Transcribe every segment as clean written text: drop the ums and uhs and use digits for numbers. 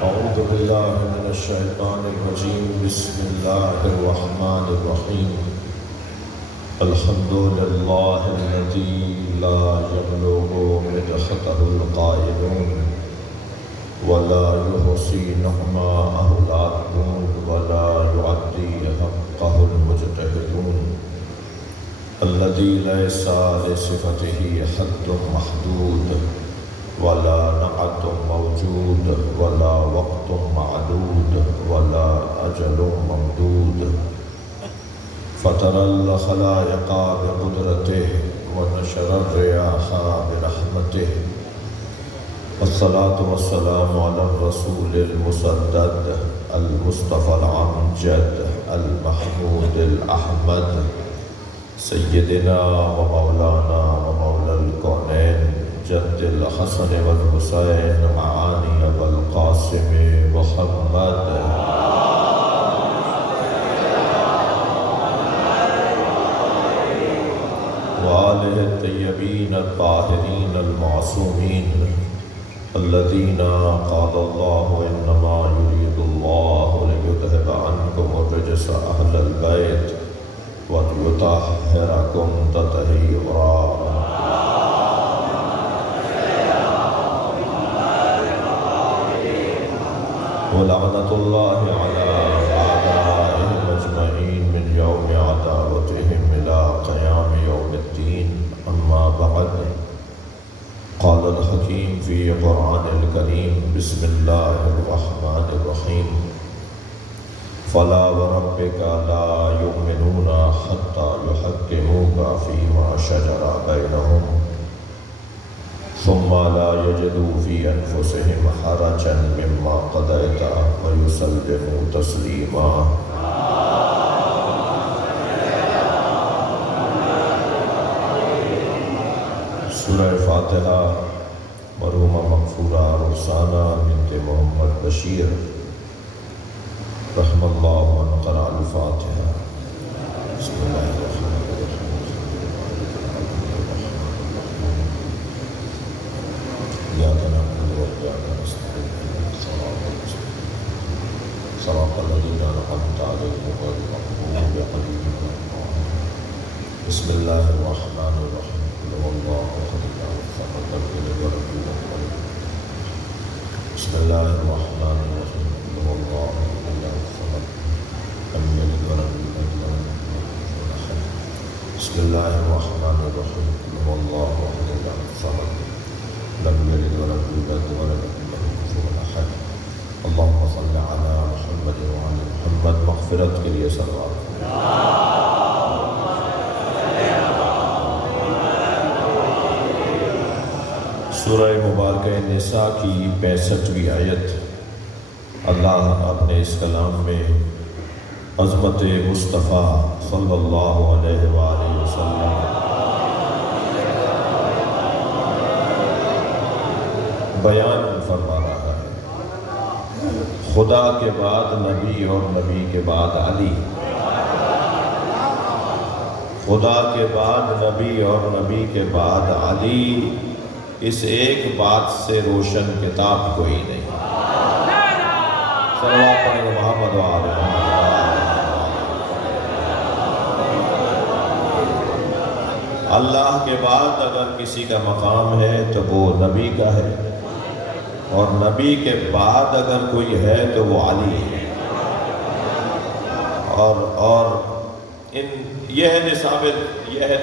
أعوذ بالله من الشيطان الرجيم. بسم الله الرحمن الرحيم. الحمد لله الذي لا يبلغ مدحته القائلون ولا يحصي نعماءه العادون ولا يعدي حقه المجتهدون الذي ليس لصفته حد محدود ولا نعت موجود ولا وقت معدود ولا أجل ممدود فترى الخلائق بقدرته ونشر الرياح برحمته والصلاة والسلام على الرسول المسدد المصطفى الأمجد المحمود الأحمد سيدنا ومولانا ومولى الكونين جد الحسن والحسين معاني والقاسم محمد وآله الطيبين الطاهرين المعصومين الذين قال الله إنما يريد الله ليذهب عنكم الرجس أهل البيت ويطهركم تطهيرا. ولعنة الله على أعدائهم أجمعين من يوم عداوتهم إلى قيام يوم الدين. أما بعد، قال الحكيم في قرآن الكريم بسم الله الرحمن الرحيم فلا وربك لا يؤمنون حتى يحكموك فيما شجر بينهم ثم لا يجدوا في أنفسهم حرجا مما قضيت ويسلموا تسليما. سورہ فاتحہ مرحومہ مغفورہ رخسانہ بنت محمد بشیر رحم اللہ من قرأ الفاتحہ. بسم اللہ الرحمن الرحیم. إياك نعبد وإياك نستعين صراط الذين أنعمت عليهم غير المغضوب عليهم ولا الضالين. بسم الله الرحمن الرحيم. قل هو الله أحد الله الصمد لم يلد ولم يولد ولم يكن له كفوا أحد. بسم الله الرحمن الرحيم. قل هو الله أحد الله الصمد لم يلد ولم يولد ولم يكن له كفوا أحد. بسم الله الرحمن الرحيم. قل هو الله أحد الله الصمد لم يلد ولم يولد ولم يكن له كفوا أحد. اللهم صل على محمد وعلى محمد. مغفرت کے لیے صلوات. سورہ مبارکہ نساء کی 65ویں آیت. اللہ اپنے اس کلام میں عظمت مصطفیٰ صلی اللہ علیہ وآلہ وسلم بیان فرما رہا ہے. خدا کے بعد نبی اور نبی کے بعد علی. خدا کے بعد نبی اور نبی کے بعد علی. اس ایک بات سے روشن کتاب کوئی نہیں. صلوات پڑھیں محمد و آل محمد. اللہ کے بعد اگر کسی کا مقام ہے تو وہ نبی کا ہے، اور نبی کے بعد اگر کوئی ہے تو وہ علی ہے. اور یہ ہے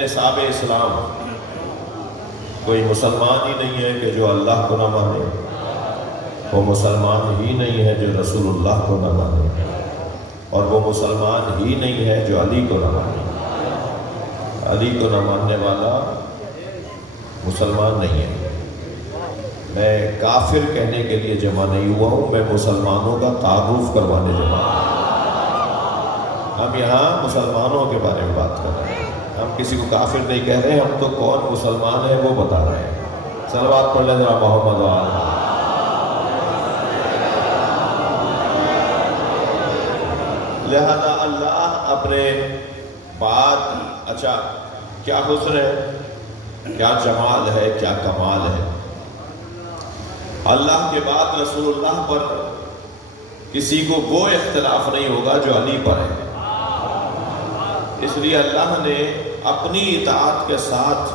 نصاب اسلام. کوئی مسلمان ہی نہیں ہے کہ جو اللہ کو نہ مانے، وہ مسلمان ہی نہیں ہے جو رسول اللہ کو نہ مانے، اور وہ مسلمان ہی نہیں ہے جو علی کو نہ مانے. علی کو نہ ماننے والا مسلمان نہیں ہے. میں کافر کہنے کے لیے جمع نہیں ہوا ہوں، میں مسلمانوں کا تعارف کروانے جمع ہوں. ہم یہاں مسلمانوں کے بارے میں بات کر رہے ہیں. ہم کسی کو کافر نہیں کہہ رہے، ہم تو کون مسلمان ہے وہ بتا رہے ہیں. صلوات پڑھ لیں ذرا محمد و آل. لہذا اللہ اپنے بعد اچھا کیا حسن ہے، کیا جمال ہے، کیا کمال ہے. اللہ کے بعد رسول اللہ پر کسی کو وہ اختلاف نہیں ہوگا جو علی پر ہے۔ اس لیے اللہ نے اپنی اطاعت کے ساتھ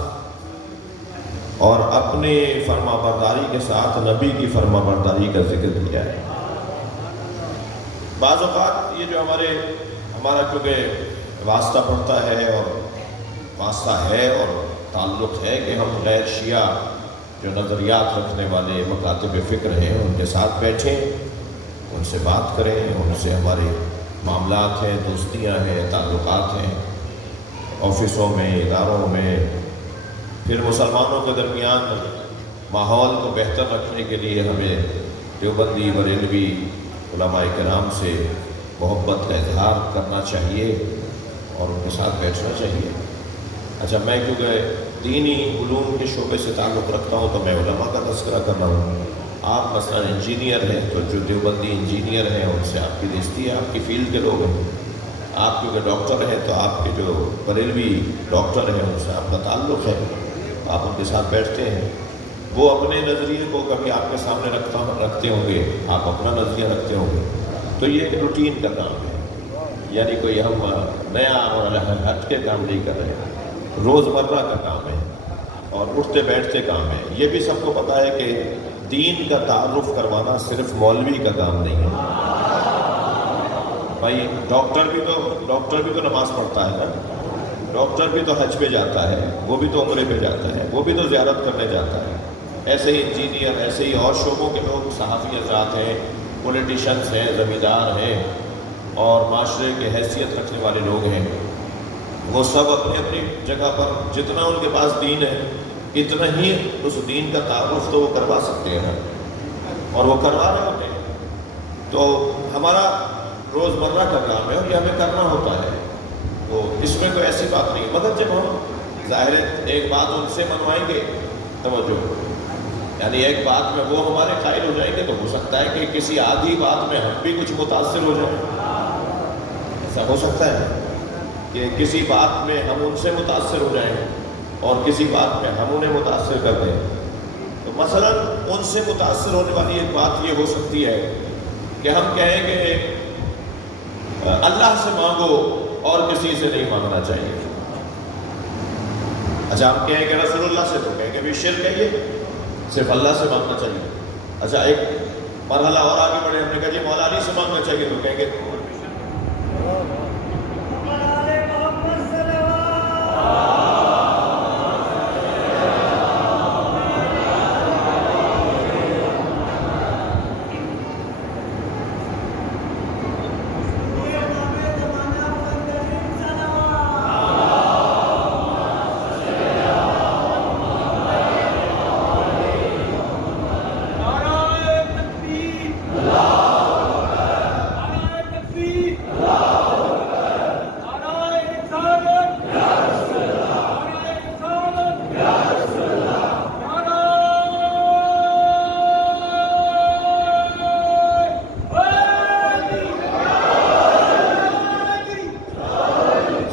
اور اپنے فرما برداری کے ساتھ نبی کی فرما برداری کا ذکر کیا ہے۔ بعض اوقات یہ جو ہمارا کیونکہ واسطہ پڑتا ہے اور واسطہ ہے اور تعلق ہے کہ ہم غیر شیعہ جو نظریات رکھنے والے مکاتب فکر ہیں ان کے ساتھ بیٹھیں، ان سے بات کریں، ان سے ہمارے معاملات ہیں، دوستیاں ہیں، تعلقات ہیں، آفسوں میں، اداروں میں۔ پھر مسلمانوں کے درمیان ماحول کو بہتر رکھنے کے لیے ہمیں دیوبندی بریلوی علماء کرام سے محبت کا اظہار کرنا چاہیے اور ان کے ساتھ بیٹھنا چاہیے۔ اچھا، میں کیونکہ دینی علوم کے شعبے سے تعلق رکھتا ہوں تو میں علماء کا تذکرہ کر رہا ہوں۔ آپ مثلا انجینئر ہیں تو جو دیوبندی انجینئر ہیں ان سے آپ کی دوستی ہے، آپ کی فیلڈ کے لوگ ہیں۔ آپ کیونکہ ڈاکٹر ہیں تو آپ کے جو بریلوی ڈاکٹر ہیں ان سے آپ کا تعلق ہے، آپ ان کے ساتھ بیٹھتے ہیں۔ وہ اپنے نظریے کو کبھی آپ کے سامنے رکھتے ہوں گے، آپ اپنا نظریہ رکھتے ہوں گے، تو یہ ایک روٹین کا کام ہے، یعنی کوئی ہم نیا اور ہٹ کے کام نہیں کر رہے ہیں، روزمرہ کا کام ہے اور اٹھتے بیٹھتے کام ہے۔ یہ بھی سب کو پتہ ہے کہ دین کا تعارف کروانا صرف مولوی کا کام نہیں ہے۔ بھائی ڈاکٹر بھی تو نماز پڑھتا ہے نا، ڈاکٹر بھی تو حج پہ جاتا ہے، وہ بھی تو عمرے پہ جاتا ہے، وہ بھی تو زیارت کرنے جاتا ہے۔ ایسے ہی انجینئر، ایسے ہی اور شعبوں کے لوگ، صحافی حضرات ہیں، پولیٹیشنز ہیں، زمیندار ہیں اور معاشرے کے حیثیت رکھنے والے لوگ ہیں، وہ سب اپنی اپنی جگہ پر جتنا ان کے پاس دین ہے اتنا ہی اس دین کا تعارف تو وہ کروا سکتے ہیں اور وہ کروا رہے ہوتے ہیں۔ تو ہمارا روزمرہ کا کام ہے اور یہ ہمیں کرنا ہوتا ہے، تو اس میں کوئی ایسی بات نہیں۔ مگر جب ہم ظاہر ایک بات ان سے منوائیں گے، توجہ، یعنی ایک بات میں وہ ہمارے قائل ہو جائیں گے تو ہو سکتا ہے کہ کسی آدھی بات میں ہم بھی کچھ متاثر ہو جائیں۔ ایسا ہو سکتا ہے کہ کسی بات میں ہم ان سے متاثر ہو جائیں اور کسی بات میں ہم انہیں متاثر کر دیں۔ تو مثلا ان سے متاثر ہونے والی ایک بات یہ ہو سکتی ہے کہ ہم کہیں کہ اللہ سے مانگو اور کسی سے نہیں مانگنا چاہیے۔ اچھا، ہم کہیں کہ رسول اللہ سے، تو کہیں کہ بھی شرک ہے، یہ صرف اللہ سے مانگنا چاہیے۔ اچھا، ایک مرحلہ اور آگے بڑھے، ہم نے کہا جی مولا علی سے مانگنا چاہیے، تو کہیں گے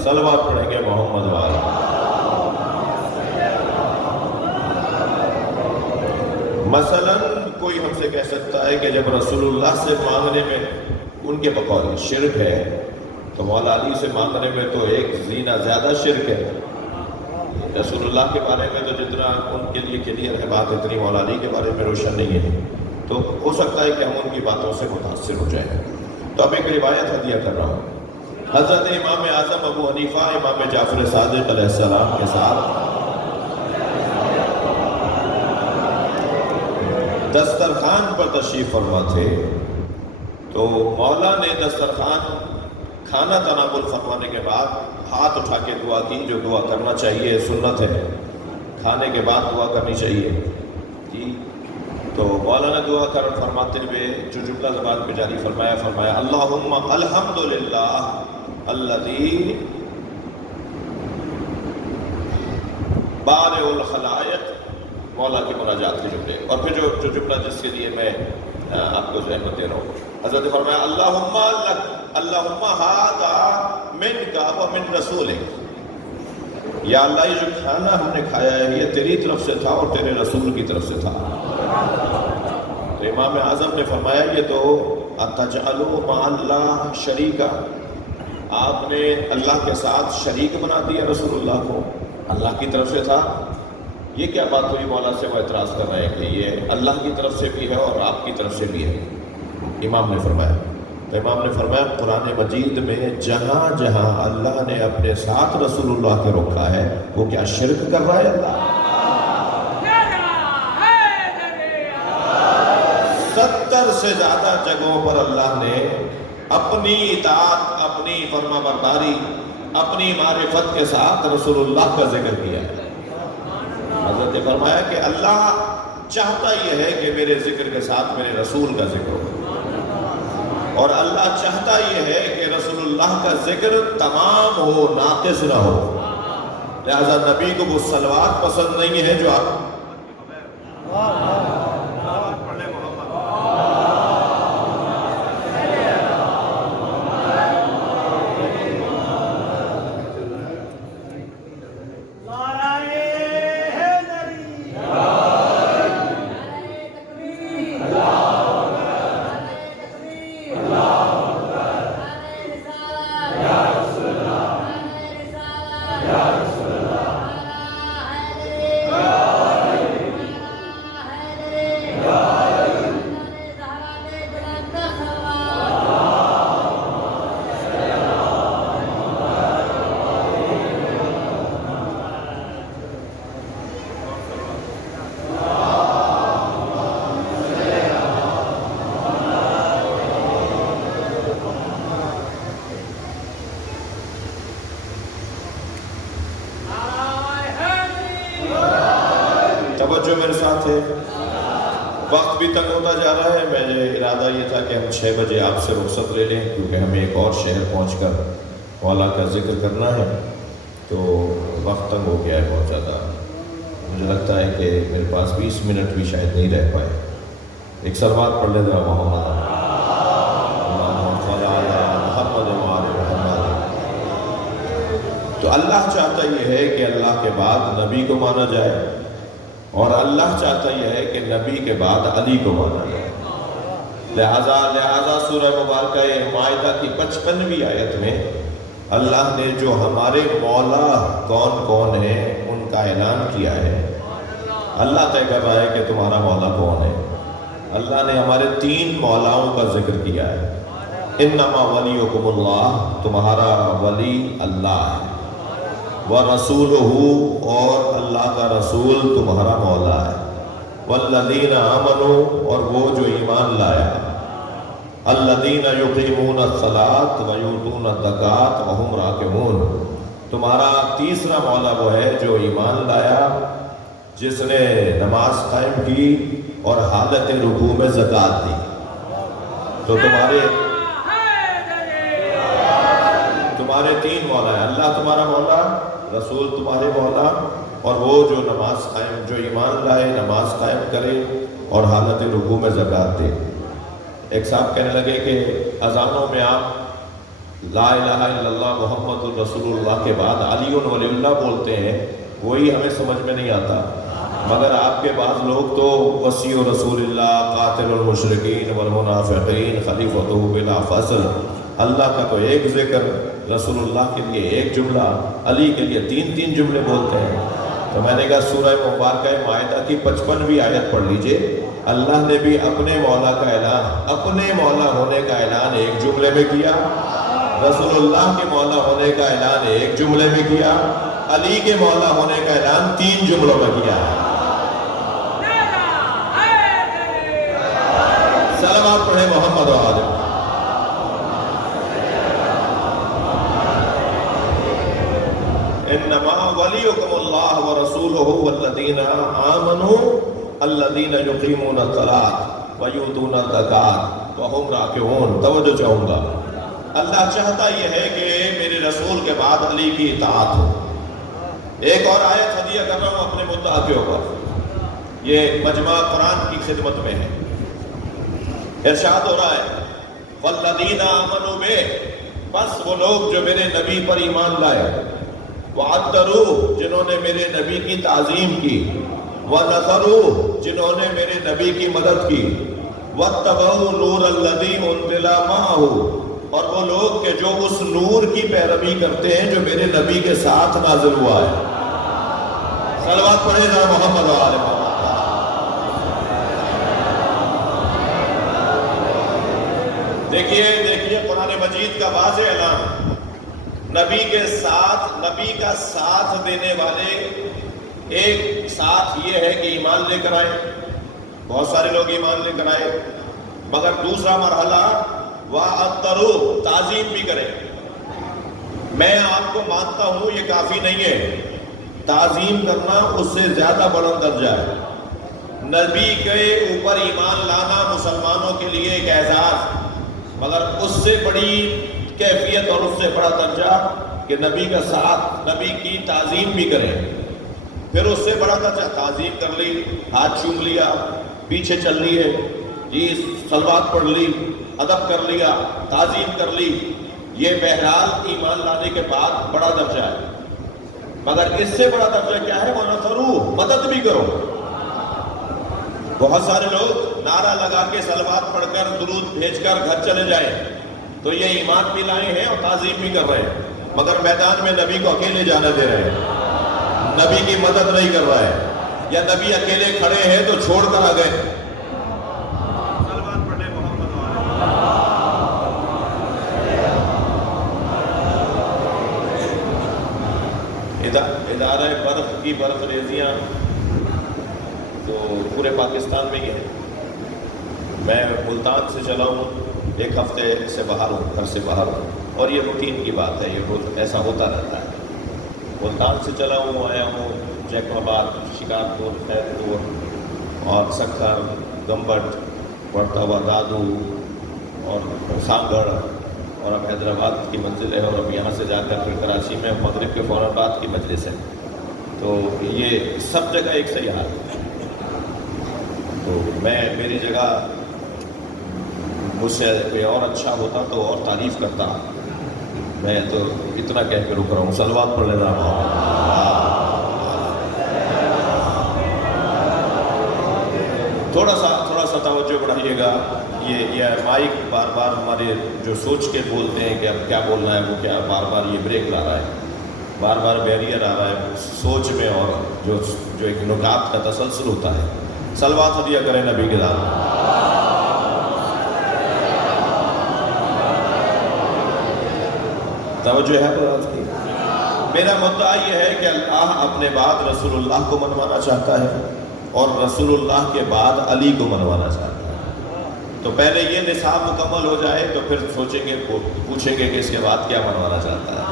صلوات پڑھیں گے محمد والا۔ مثلا کوئی ہم سے کہہ سکتا ہے کہ جب رسول اللہ سے مانگنے میں ان کے بقول شرک ہے تو مولا علی سے مانگنے میں تو ایک زینہ زیادہ شرک ہے۔ رسول اللہ کے بارے میں تو جتنا ان کے لیے کلیئر ہے بات، اتنی مولا علی کے بارے میں روشن نہیں ہے، تو ہو سکتا ہے کہ ہم ان کی باتوں سے متاثر ہو جائیں۔ تو اب ایک روایت ہدیہ کر رہا ہوں۔ حضرت امام اعظم ابو حنیفہ امام جعفر صادق علیہ السلام کے ساتھ دسترخوان پر تشریف فرما تھے، تو مولا نے دسترخوان کھانا تناول فرمانے کے بعد ہاتھ اٹھا کے دعا کی، جو دعا کرنا چاہیے، سنت ہے، کھانے کے بعد دعا کرنی چاہیے جی۔ تو مولا نے دعا فرماتے ہوئے جو جملہ زبان پہ جاری فرمایا اللہم الحمدللہ الذی بارئ الخلائق، مولا کی مناجات کے جملے، اور پھر جو جملہ جس کے لیے میں آپ کو زحمت دے رہا ہوں، حضرت فرمایا اللہم ھذا منک و من رسولک، یا اللہ یہ جو کھانا ہم نے کھایا ہے یہ تیری طرف سے تھا اور تیرے رسول کی طرف سے تھا۔ تو امام اعظم نے فرمایا یہ تو اتجعلوا مع اللہ شریکا، آپ نے اللہ کے ساتھ شریک بنا دیا رسول اللہ کو، اللہ کی طرف سے تھا۔ یہ کیا بات ہوئی؟ مولا سے وہ اعتراض کر رہے ہیں کہ یہ اللہ کی طرف سے بھی ہے اور آپ کی طرف سے بھی ہے۔ امام نے فرمایا، تو امام نے فرمایا قرآن مجید میں جہاں جہاں اللہ نے اپنے ساتھ رسول اللہ کے رکھا ہے وہ کیا شرک کر رہا ہے اللہ؟ 70 سے زیادہ جگہوں پر اللہ نے اپنی اطاعت، اپنی فرما برداری، اپنی معرفت کے ساتھ رسول اللہ کا ذکر کیا ہے۔ حضرت نے فرمایا کہ اللہ چاہتا یہ ہے کہ میرے ذکر کے ساتھ میرے رسول کا ذکر ہو، اور اللہ چاہتا یہ ہے کہ رسول اللہ کا ذکر تمام ہو، ناقص نہ ہو۔ لہذا نبی کو وہ صلوات پسند نہیں ہے جو آپ توجہ میرے ساتھ ہے۔ وقت بھی تنگ ہوتا جا رہا ہے، میرے ارادہ یہ تھا کہ ہم 6 بجے آپ سے رخصت لے لیں، کیونکہ ہمیں ایک اور شہر پہنچ کر مولا کا ذکر کرنا ہے، تو وقت تنگ ہو گیا ہے بہت زیادہ۔ مجھے لگتا ہے کہ میرے پاس 20 منٹ بھی شاید نہیں رہ پائے۔ ایک صلوات پڑھ لے ذرا محمد۔ تو اللہ چاہتا یہ ہے کہ اللہ کے بعد نبی کو مانا جائے، اور اللہ چاہتا یہ ہے کہ نبی کے بعد علی کو مانا جائے۔ لہذا سورہ مبارکہ مائدہ کی 55ویں آیت میں اللہ نے جو ہمارے مولا کون کون ہیں ان کا اعلان کیا ہے۔ اللہ طے کر رہا ہے کہ تمہارا مولا کون ہے۔ اللہ نے ہمارے 3 مولاؤں کا ذکر کیا ہے۔ انما ولیکم اللہ، تمہارا ولی اللہ ہے، وَرَسُولُهُ، اور اللہ کا رسول تمہارا مولا ہے، وَالَّذِينَ آمَنُوا، اور وہ جو ایمان لایا، الَّذِينَ يُقِيمُونَ الصَّلَاةَ وَيُؤْتُونَ الزَّكَاةَ وَهُمْ رَاكِعُونَ۔ تمہارا تیسرا مولا وہ ہے جو ایمان لایا، جس نے نماز قائم کی اور حالت رکوع میں زکوٰۃ دی۔ تو تمہارے 3 مولا ہیں، اللہ تمہارا مولا، رسول تمہارے مولا، اور وہ جو نماز قائم، جو ایمان لائے، نماز قائم کرے اور حالت رکوع میں زکوٰۃ دے۔ ایک صاحب کہنے لگے کہ اذانوں میں آپ لا الہ الا اللہ محمد الرسول اللہ کے بعد علی ولی اللہ بولتے ہیں، وہی ہمیں سمجھ میں نہیں آتا، مگر آپ کے بعض لوگ تو وصی رسول اللہ، قاتل المشرکین والمنافقین، خلیفۃ بلا فصل، اللہ کا تو ایک ذکر، رسول اللہ کے لیے ایک جملہ، علی کے لیے 3 جملے بولتے ہیں۔ تو میں نے کہا سورہ مبارکہ مائدہ کی 55ویں آیت پڑھ لیجئے۔ اللہ نے بھی اپنے مولا کا اعلان، اپنے مولا ہونے کا اعلان ایک جملے میں کیا، رسول اللہ کے مولا ہونے کا اعلان ایک جملے میں کیا، علی کے مولا ہونے کا اعلان 3 جملوں میں کیا۔ صلوات پڑھیں محمد و آل۔ انما ولیکم اللہ ورسولہ والذین آمنوا الذین یقیمون الصلاۃ ویؤتون الزکاۃ وہم راکعون۔ توجہ چاہوں گا، اللہ چاہتا یہ ہے کہ میرے رسول کے بعد علی کی اطاعت ہو۔ ایک اور آیت ہدیہ کر رہا ہوں اپنے مدعا کے اوپر، یہ مجمع قرآن کی خدمت میں ہے۔ ارشاد ہو رہا ہے والذین آمنوا بہ، بس وہ لوگ جو میرے نبی پر ایمان لائے، وعطروا، جنہوں نے میرے نبی کی تعظیم کی، ونصروا، جنہوں نے میرے نبی کی مدد کی، وَاتَّبَعُوا نُورَ الَّذِي أُنزِلَ مَعَهُ، اور وہ لوگ کہ جو اس نور کی پیروی کرتے ہیں جو میرے نبی کے ساتھ نازل ہوا ہے۔ صلوات پڑھے ذرا محمد و آل محمد۔ دیکھیے قرآن مجید کا واضح اعلان، نبی کے ساتھ، نبی کا ساتھ دینے والے، ایک ساتھ یہ ہے کہ ایمان لے کر آئے، بہت سارے لوگ ایمان لے کر آئے، مگر دوسرا مرحلہ وَأَطَّرُوا، تعظیم بھی کریں۔ میں آپ کو مانتا ہوں یہ کافی نہیں ہے، تعظیم کرنا اس سے زیادہ بڑا درجہ ہے۔ نبی کے اوپر ایمان لانا مسلمانوں کے لیے ایک اعزاز، مگر اس سے بڑی کیفیت اور اس سے بڑا درجہ کہ نبی کا ساتھ، نبی کی تعظیم بھی کریں۔ پھر اس سے بڑا درجہ، تعظیم کر لی، ہاتھ چوم لیا، پیچھے چل لیے، جی صلوات پڑھ لی، ادب کر لیا، تعظیم کر لی، یہ بہرحال ایمان لانے کے بعد بڑا درجہ ہے۔ مگر اس سے بڑا درجہ کیا ہے؟ وَنَصَرُوا، مدد بھی کرو۔ بہت سارے لوگ نعرہ لگا کے صلوات پڑھ کر درود بھیج کر گھر چلے جائیں تو یہ ایمان بھی لائے ہیں اور تعظیم بھی کر رہے ہیں، مگر میدان میں نبی کو اکیلے جانے دے رہے ہیں، نبی کی مدد نہیں کر رہا ہے، یا نبی اکیلے کھڑے ہیں تو چھوڑ کر آ گئے۔ صلوات پڑھے محمد ادارہ برف کی برف ریزیاں تو پورے پاکستان میں ہی ہے۔ میں ملتان سے چلا ہوں، ایک ہفتے سے باہر ہوں، گھر سے باہر ہوں، اور یہ روٹین کی بات ہے، یہ ایسا ہوتا رہتا ہے۔ ملتان سے چلا ہوں، آیا ہوں جیکم آباد، شکارپور، خیرپور اور سکھر، گمبٹ، بڑھتا ہوا دادو اور سانگڑ، اور اب حیدرآباد کی منزل ہے، اور اب یہاں سے جا کر پھر کراچی میں مغرب کے فوراً بعد کی مجلس ہے۔ تو یہ سب جگہ ایک صحیح حال ہے۔ تو میری جگہ مجھ سے کوئی اور اچھا ہوتا تو اور تعریف کرتا، میں تو اتنا کہہ کے رک رہا ہوں۔ صلوات پڑھ لینا۔ تھوڑا سا توجہ بڑھائیے گا، یہ مائک بار بار ہمارے جو سوچ کے بولتے ہیں کہ اب کیا بولنا ہے، وہ کیا بار بار یہ بریک لا رہا ہے، بار بار بیریئر آ رہا ہے سوچ میں، اور جو ایک نکات کا تسلسل ہوتا ہے۔ صلوات ہدیہ کریں نبی کے نام۔ توجہ ہے تو کی۔ میرا مدعا یہ ہے کہ اللہ اپنے بعد رسول اللہ کو منوانا چاہتا ہے، اور رسول اللہ کے بعد علی کو منوانا چاہتا ہے۔ تو پہلے یہ نصاب مکمل ہو جائے تو پھر سوچیں گے، پوچھیں گے کہ اس کے بعد کیا منوانا چاہتا ہے۔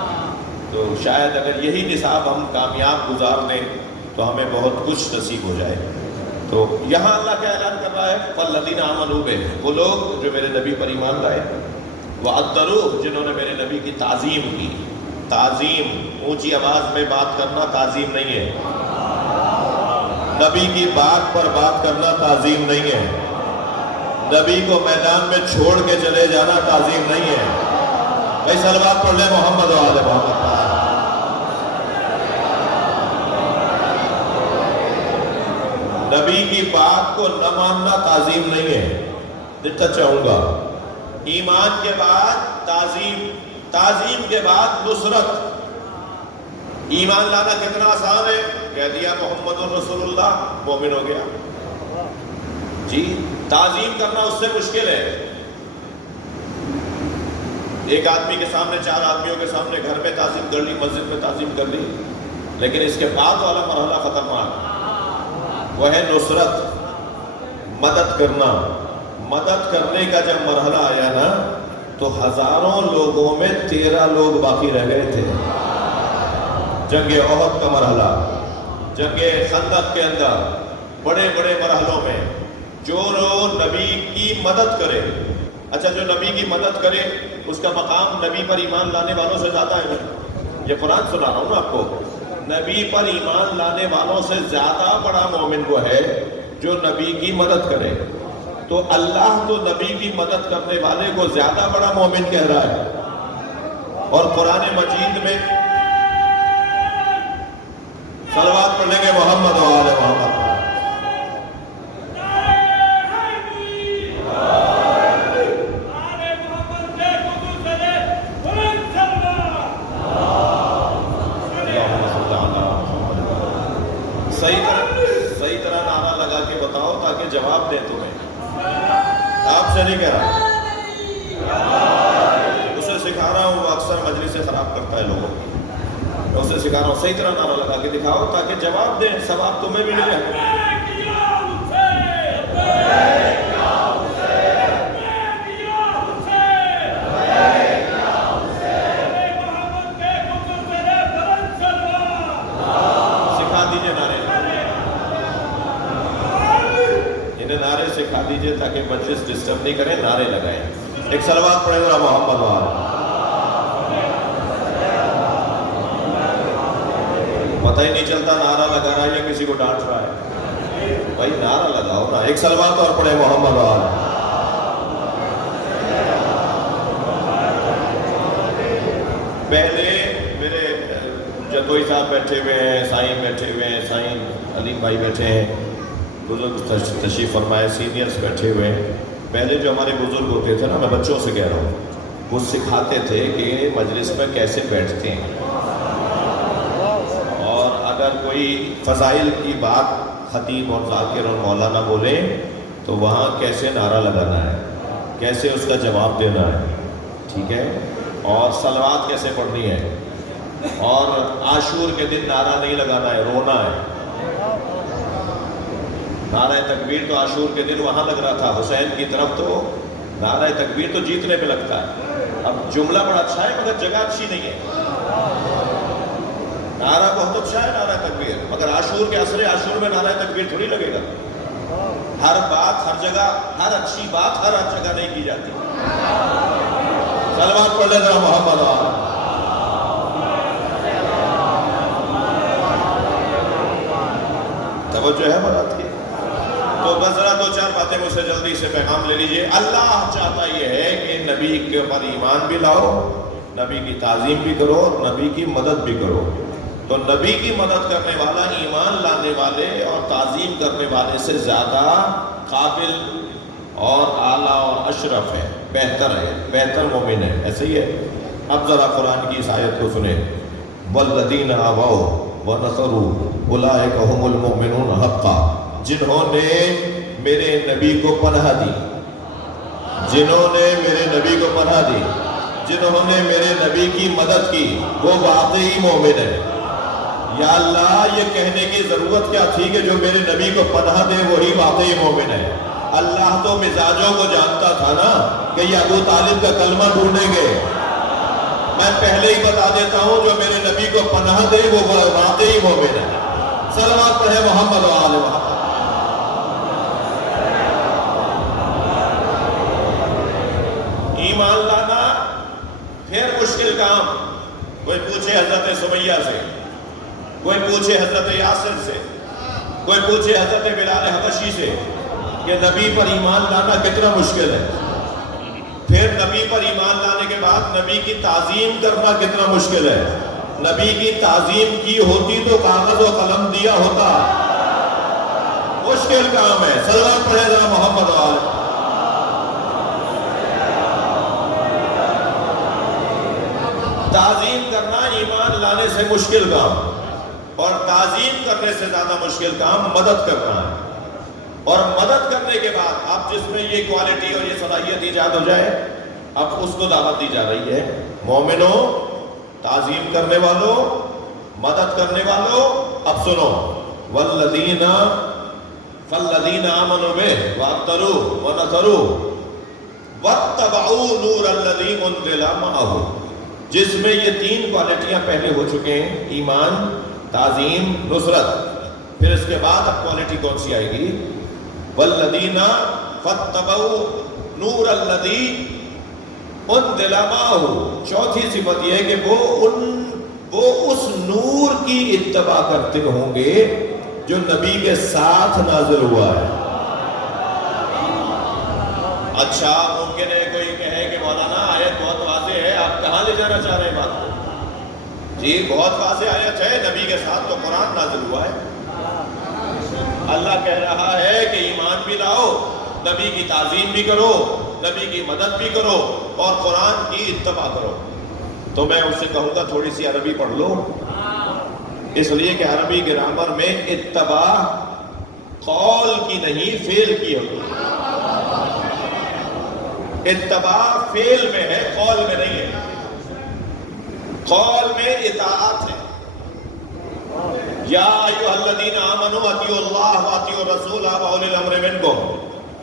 تو شاید اگر یہی نصاب ہم کامیاب گزار دیں تو ہمیں بہت کچھ نصیب ہو جائے۔ تو یہاں اللہ کیا اعلان کر رہا ہے؟ فَالَّذِينَ آمَنُوا بِهِ، وہ لوگ جو میرے نبی پر ایمان لائے، وَأَطَّرُوهُ، جنہوں نے میرے نبی کی تعظیم کی۔ تعظیم اونچی آواز میں بات کرنا تعظیم نہیں ہے، نبی کی بات پر بات کرنا تعظیم نہیں ہے، نبی کو میدان میں چھوڑ کے چلے جانا تعظیم نہیں ہے۔ بھائی صلوات پڑھ لیں محمد و آل محمد۔ نبی کی بات کو نہ ماننا تعظیم نہیں ہے، جتنا چاہوں گا۔ ایمان کے بعد تعظیم، تعظیم کے بعد نصرت۔ ایمان لانا کتنا آسان ہے، کہہ دیا محمد رسول اللہ، مومن ہو گیا۔ جی تعظیم کرنا اس سے مشکل ہے۔ ایک آدمی کے سامنے، چار آدمیوں کے سامنے گھر میں تعظیم کر لی، مسجد میں تعظیم کر لی، لیکن اس کے بعد والا مرحلہ خطرناک، وہ ہے نصرت، مدد کرنا۔ مدد کرنے کا جب مرحلہ آیا نا تو ہزاروں لوگوں میں 13 لوگ باقی رہ گئے تھے۔ جنگ احد کا مرحلہ، جنگ خندق کے اندر، بڑے بڑے مرحلوں میں جو لوگ نبی کی مدد کرے، اچھا جو نبی کی مدد کرے اس کا مقام نبی پر ایمان لانے والوں سے زیادہ ہے۔ یہ قرآن سنا رہا ہوں نا آپ کو، نبی پر ایمان لانے والوں سے زیادہ بڑا مومن وہ ہے جو نبی کی مدد کرے۔ تو اللہ تو نبی کی مدد کرنے والے کو زیادہ بڑا مومن کہہ رہا ہے، اور قرآن مجید میں صلوات پڑھیں گے محمد و آل محمد۔ کیسے خراب کرتا ہے لوگوں کی. میں اسے سکھا رہا ہوں صحیح طرح نعرہ لگا کے دکھاؤ تاکہ جواب دیں, ثواب تمہیں بھی ملے. سکھا دیجئے نعرے, انہیں نعرے سکھا دیجئے تاکہ مجلس ڈسٹرب نہیں کریں, نعرے لگائیں. ایک صلوات پڑھیں ذرا محمد وآلہ. پتہ ہی نہیں چلتا نعرہ لگا رہا ہے یا کسی کو ڈانٹ رہا ہے. بھائی نعرہ لگاؤ نا. ایک صلوات اور پڑھیں محمد وآلہ. پہلے میرے جتوئی صاحب بیٹھے ہوئے ہیں, سائیں بیٹھے ہوئے ہیں, سائیں علیم بھائی بیٹھے ہیں, بزرگ تشریف فرمائے, سینئرز بیٹھے ہوئے ہیں. پہلے جو ہمارے بزرگ ہوتے تھے نا, میں بچوں سے کہہ رہا ہوں, وہ سکھاتے تھے کہ مجلس میں کیسے بیٹھتے ہیں, اور اگر کوئی فضائل کی بات خطیب اور ذاکر اور مولانا بولے تو وہاں کیسے نعرہ لگانا ہے, کیسے اس کا جواب دینا ہے, ٹھیک ہے, اور صلوات کیسے پڑھنی ہے, اور عاشور کے دن نعرہ نہیں لگانا ہے, رونا ہے. نعرہ تکبیر تو عاشور کے دن وہاں لگ رہا تھا حسین کی طرف, تو نعرہ تکبیر تو جیتنے پہ لگتا ہے. اب جملہ بڑا اچھا ہے مگر جگہ اچھی نہیں ہے. نعرہ بہت اچھا ہے نعرہ تکبیر, مگر عاشور کے عصر عاشور میں نعرہ تکبیر تھوڑی لگے گا. ہر بات ہر جگہ, ہر اچھی بات ہر جگہ نہیں کی جاتی. صلوات پڑھ لیں ذرا محمد وآلہ. توجہ ہے بات کی؟ تو بس ذرا دو چار باتیں مجھ سے جلدی سے پیغام لے لیجئے. اللہ چاہتا یہ ہے کہ نبی کے اوپر ایمان بھی لاؤ, نبی کی تعظیم بھی کرو, اور نبی کی مدد بھی کرو. تو نبی کی مدد کرنے والا ایمان لانے والے اور تعظیم کرنے والے سے زیادہ قابل اور اعلیٰ اور اشرف ہے, بہتر ہے, بہتر مومن ہے. ایسے ہی ہے. اب ذرا قرآن کی اس آیت کو سنیں. والذین آووا ونصروا اولئک هم المؤمنون حقا. جنہوں نے میرے نبی کو پناہ دی, جنہوں نے میرے نبی کو پناہ دی, جنہوں نے میرے نبی کی مدد کی, وہ واقعی مومن ہے. یا اللہ یہ کہنے کی ضرورت کیا تھی کہ جو میرے نبی کو پناہ دے وہی واقعی مومن ہے. اللہ تو مزاجوں کو جانتا تھا نا کہ یہ ابو طالب کا کلمہ ڈھونڈیں گے. میں پہلے ہی بتا دیتا ہوں جو میرے نبی کو پناہ دے وہ واقعی مومن ہے. صلوات پڑھے محمد وآلہ محمد. ایمان لانا پھر مشکل کام. کوئی پوچھے حضرت سمیہ سے, کوئی پوچھے حضرت یاسر سے, کوئی پوچھے حضرت بلال حبشی سے کہ نبی پر ایمان لانا کتنا مشکل ہے. پھر نبی پر ایمان لانے کے بعد نبی کی تعظیم کرنا کتنا مشکل ہے. نبی کی تعظیم کی ہوتی تو کاغذ و قلم دیا ہوتا. مشکل کام ہے. صلوات پڑھے ذرا محمد وآلہ. تعظیم کرنا ایمان لانے سے مشکل کام, اور تعظیم کرنے سے زیادہ مشکل کام مدد کرنا ہے. اور مدد کرنے کے بعد اب جس میں یہ کوالٹی اور یہ صلاحیت ایجاد ہو جائے, اب اس کو دعوت دی جا رہی ہے. مومنوں, تعظیم کرنے والوں, مدد کرنے والوں, اب سنو. والذین آمنوا بہ واتقوا ونصروا واتبعوا نور الذی انزل معہ. جس میں یہ تین کوالٹیاں پہلے ہو چکے ہیں, ایمان, تعظیم, نصرت. پھر اس کے بعد اب کوالٹی کون سی آئے گی؟ والذین فاتبعوا نور الذی انزل معہ. چوتھی صفت یہ ہے کہ وہ اس نور کی اتباع کرتے ہوں گے جو نبی کے ساتھ نازل ہوا ہے. اچھا ممکن ہے کوئی کہے کہ مولانا آیت بہت واضح ہے, آپ کہاں لے جانا چاہ رہے ہیں بات کو؟ جی بہت واضح آیت ہے, نبی کے ساتھ تو قرآن نازل ہوا ہے. اللہ کہہ رہا ہے کہ ایمان بھی لاؤ, نبی کی تعظیم بھی کرو, نبی کی مدد بھی کرو, اور قرآن کی اتباع کرو. تو میں اس سے کہوں گا تھوڑی سی عربی پڑھ لو, اس لیے کہ عربی گرامر میں اتباع قول کی نہیں فعل کی ہوتی. اتباع فعل میں ہے, قول میں نہیں ہے. قول میں اطاعت ہے. یا ایھا الذین آمنوا اطیعوا اللہ واطیعوا الرسول واولی الامر منکم،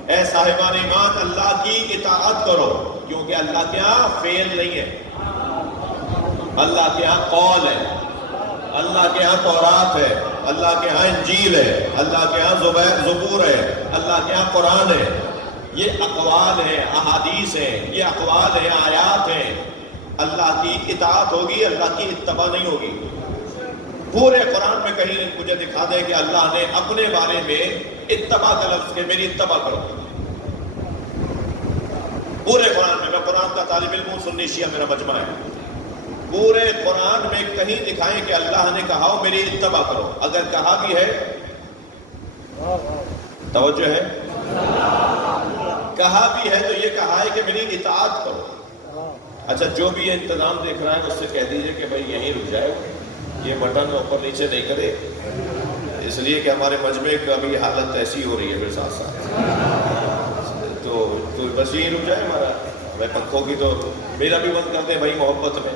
اے صاحبان ایمان اللہ کی اطاعت کرو، کیونکہ اللہ کے ہاں فعل نہیں ہے، اللہ کے ہاں قول ہے، اللہ کے ہاں تورات ہے، اللہ کے ہاں انجیل ہے، اللہ کے ہاں زبور ہے، اللہ کے ہاں قرآن ہے. یہ اقوال ہیں، احادیث ہیں، یہ اقوال ہیں، آیات ہیں. اللہ کی اطاعت ہوگی، اللہ کی اتباع نہیں ہوگی. پورے قرآن میں کہیں مجھے دکھا دے کہ اللہ نے اپنے بارے میں اتباع کا لفظ کہ میری اتباع کرو. پورے قرآن میں قرآن کا طالب علم ہوں، سنی شیعہ میرا مجمع ہے. پورے قرآن میں کہیں دکھائیں کہ اللہ نے کہا ہو میری اتباع کرو. اگر کہا بھی ہے، توجہ ہے، کہا بھی ہے تو یہ کہا ہے کہ میری اطاعت کرو. اچھا جو بھی یہ انتظام دیکھ رہا ہے اس سے کہہ دیجئے کہ بھائی یہیں رک جائے، یہ بٹن اوپر نیچے نہیں کرے، اس لیے کہ ہمارے مجمع کا بھی حالت ایسی ہو رہی ہے پھر ساتھ ساتھ. تو بس یہیں رک جائے ہمارا. میں پنکھوں کی تو میرا بھی بند کر دیں بھائی، محبت میں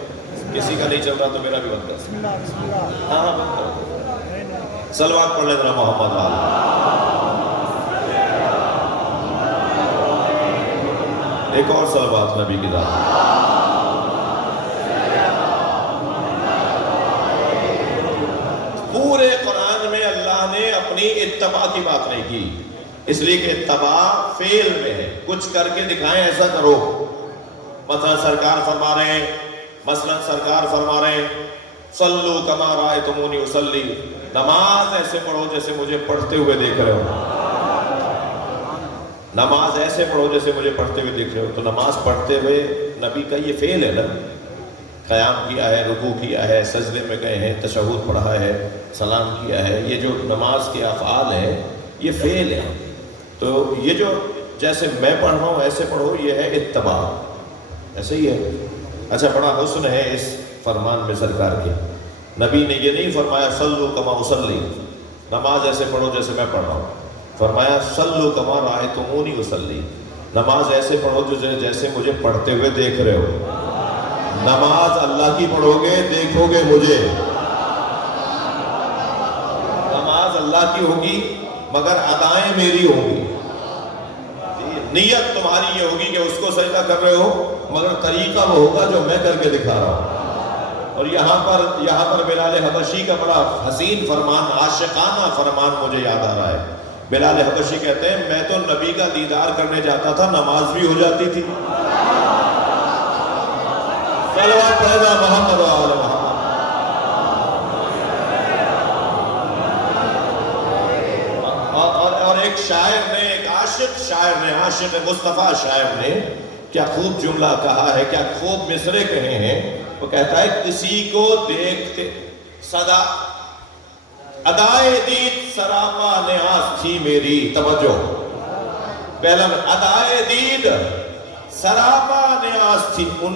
کسی کا نہیں چل رہا تو میرا بھی بند کر دیں. ہاں بند کر دیں. صلوات پڑھ لیں ذرا محمد والا. ایک اور صلوات نبی کی ذات. پورے قرآن میں اللہ نے اپنی اتباع کی بات نہیں کی، اس لیے کہ اتباع فعل میں ہے. کچھ کر کے دکھائیں ایسا کرو. مثلا سرکار فرما رہے ہیں صلو کما رأیتمونی اصلی، نماز ایسے پڑھو جیسے مجھے پڑھتے ہوئے دیکھ رہے ہو. نماز ایسے پڑھو جیسے مجھے پڑھتے ہوئے دیکھ رہے ہو. تو نماز پڑھتے ہوئے نبی کا یہ فعل ہے نا، قیام کیا ہے، رکوع کیا ہے، سجدے میں گئے ہیں، تشہد پڑھا ہے، سلام کیا ہے. یہ جو نماز کے افعال ہیں یہ فعل ہے. تو یہ جو جیسے میں پڑھ رہا ہوں ایسے پڑھو، یہ ہے اتباع. ایسے ہی ہے. اچھا بڑا حسن ہے اس فرمان میں سرکار کے. نبی نے یہ نہیں فرمایا صلو کما اصلی، نماز ایسے پڑھو جیسے میں پڑھ رہا ہوں. فرمایا صلو کما رأیتمونی اصلی، نماز ایسے پڑھو جیسے مجھے پڑھتے ہوئے دیکھ رہے ہو. نماز اللہ کی پڑھو گے، دیکھو گے مجھے. نماز اللہ کی ہوگی مگر ادائیں میری ہوں گی. نیت تمہاری یہ ہوگی کہ اس کو سجدہ کر رہے ہو، مگر طریقہ وہ ہوگا جو میں کر کے دکھا رہا ہوں. اور یہاں پر بلال حبشی کا بڑا حسین فرمان، عاشقانہ فرمان مجھے یاد آ رہا ہے. بلال حبشی کہتے ہیں میں تو نبی کا دیدار کرنے جاتا تھا، نماز بھی ہو جاتی تھی. صلوات پڑھنا محمد و آل محمد. اور ایک شاعر نے، ایک عاشق شاعر نے، عاشق مصطفیٰ شاعر نے کیا خوب جملہ کہا ہے، کیا خوب مصرے کہے ہیں. وہ کہتا ہے کسی کو دیکھتے صدا ادائے دید سراپا نیاز تھی میری. توجہ پہلا ادائے دید سراپا نیاز تھی. ان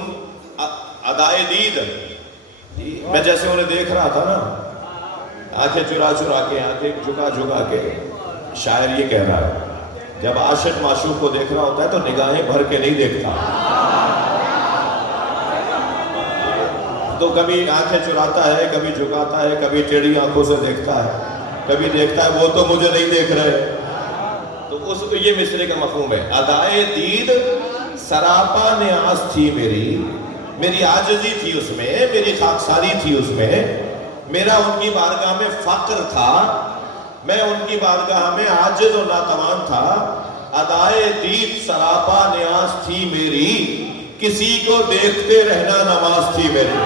ادائے دید میں جیسے انہیں دیکھ رہا تھا نا، آنکھیں چرا چرا کے، آنکھیں جھکا جھکا کے. شاعر یہ کہہ رہا ہے جب عاشق معشوق کو دیکھ رہا ہوتا ہے تو نگاہیں بھر کے نہیں دیکھتا، تو کبھی آنکھیں چراتا ہے، کبھی جھکاتا ہے، کبھی ٹیڑھی آنکھوں سے دیکھتا ہے، کبھی دیکھتا ہے وہ تو مجھے نہیں دیکھ رہے. تو اس کو یہ مصرے کا مفہوم ہے. ادائے دید سراپا نیاز تھی میری عاجزی تھی اس میں، میری خاکساری تھی اس میں، میرا ان کی بارگاہ میں فقر تھا، میں ان کی بارگاہ میں عاجز و ناتوان تھا. ادائے دید سراپا نیاز تھی میری، کسی کو دیکھتے رہنا نماز تھی میری.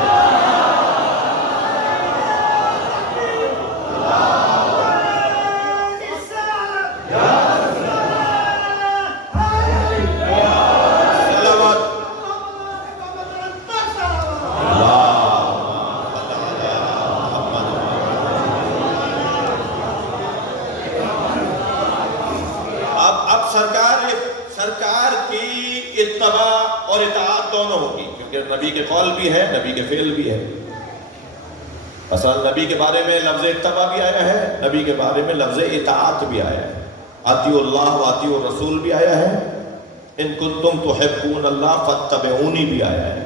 سرکار کی اتباع اور اطاعت دونوں ہوگی، کیونکہ نبی کے قول بھی ہے، نبی کے فعل بھی ہے. مثلا نبی کے بارے میں لفظ اتباع بھی آیا ہے، نبی کے بارے میں لفظ اطاعت بھی آیا ہے. اطیعوا اللہ واطیعوا الرسول بھی آیا ہے، ان کنتم تحبون اللہ فاتبعونی بھی آیا ہے.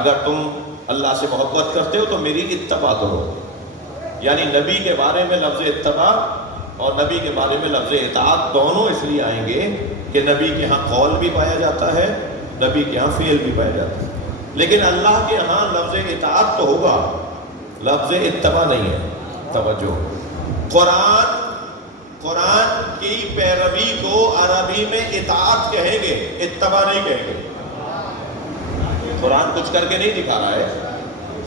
اگر تم اللہ سے محبت کرتے ہو تو میری اتباع کرو. یعنی نبی کے بارے میں لفظ اتباع اور نبی کے بارے میں لفظ اطاعت دونوں اس لیے آئیں گے کہ نبی کے ہاں قول بھی پایا جاتا ہے, نبی کے ہاں فعل بھی پایا جاتا ہے. لیکن اللہ کے ہاں لفظ اطاعت تو ہوگا, لفظ اتباع نہیں ہے. توجہ, قرآن کی پیروی کو عربی میں اطاعت کہیں گے, اتباع نہیں کہیں گے. قرآن کچھ کر کے نہیں دکھا رہا ہے,